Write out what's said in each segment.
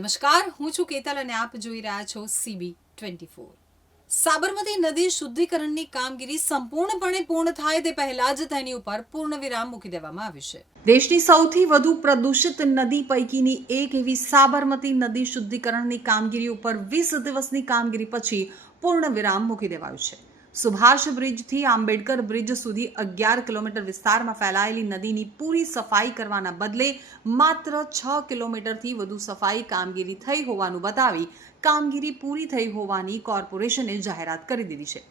નમસ્કાર, હું છું કેતલ અને આપ જોઈ રહ્યા છો CB24। સાબરમતી નદી શુદ્ધિકરણની કામગીરી સંપૂર્ણપણે પૂર્ણ થાય તે પહેલા જ તેની ઉપર પૂર્ણવિરામ મૂકી દેવામાં આવ્યું છે। દેશની સૌથી વધુ પ્રદૂષિત નદી પૈકીની એક એવી સાબરમતી નદી શુદ્ધિકરણની કામગીરી ઉપર 20 દિવસની કામગીરી પછી પૂર્ણવિરામ મૂકી દેવાયું છે। સુભાષ બ્રિજથી આંબેડકર બ્રિજ સુધી 11 કિલોમીટર વિસ્તારમાં ફેલાયેલી નદીની પૂરી સફાઈ કરવાના બદલે માત્ર 6 કિલોમીટરથી વધુ સફાઈ કામગીરી થઈ હોવાનું બતાવી કામગીરી પૂરી થઈ હોવાની કોર્પોરેશને જાહેરાત કરી દીધી છે।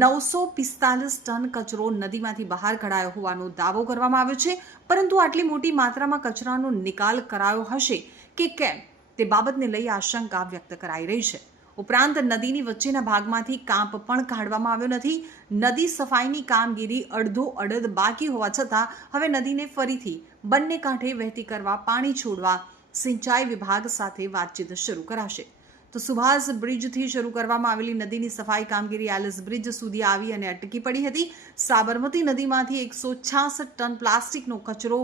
945 ટન કચરો નદીમાંથી બહાર કઢાયો હોવાનો દાવો કરવામાં આવ્યો છે, પરંતુ આટલી મોટી માત્રામાં કચરાનો નિકાલ કરાયો હશે કે કેમ તે બાબતને લઈ આશંકા વ્યક્ત કરાઈ રહી છે। ઉપરાંત નદીની વચ્ચેના ભાગમાંથી કાંપ પણ કાઢવામાં આવ્યો નથી। નદી સફાઈની કામગીરી અડધો અડધ બાકી હોવા છતાં હવે નદીને ફરીથી બંને કાંઠે વહેતી કરવા પાણી છોડવા સિંચાઈ વિભાગ સાથે વાતચીત શરૂ કરાશે। તો સુભાષ બ્રિજથી શરૂ કરવામાં આવેલી નદીની સફાઈ કામગીરી એલિસ બ્રિજ સુધી આવી અને અટકી પડી હતી। સાબરમતી નદીમાંથી 166 ટન પ્લાસ્ટિકનો કચરો,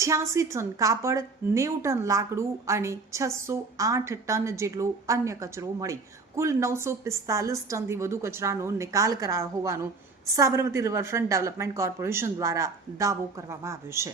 86 ટન કાપડ, 90 ટન લાકડું અને 608 ટન જેટલો અન્ય કચરો મળી કુલ 945 ટનથી વધુ કચરાનો નિકાલ કરાયો હોવાનો સાબરમતી રિવરફ્રન્ટ ડેવલપમેન્ટ કોર્પોરેશન દ્વારા દાવો કરવામાં આવ્યો છે।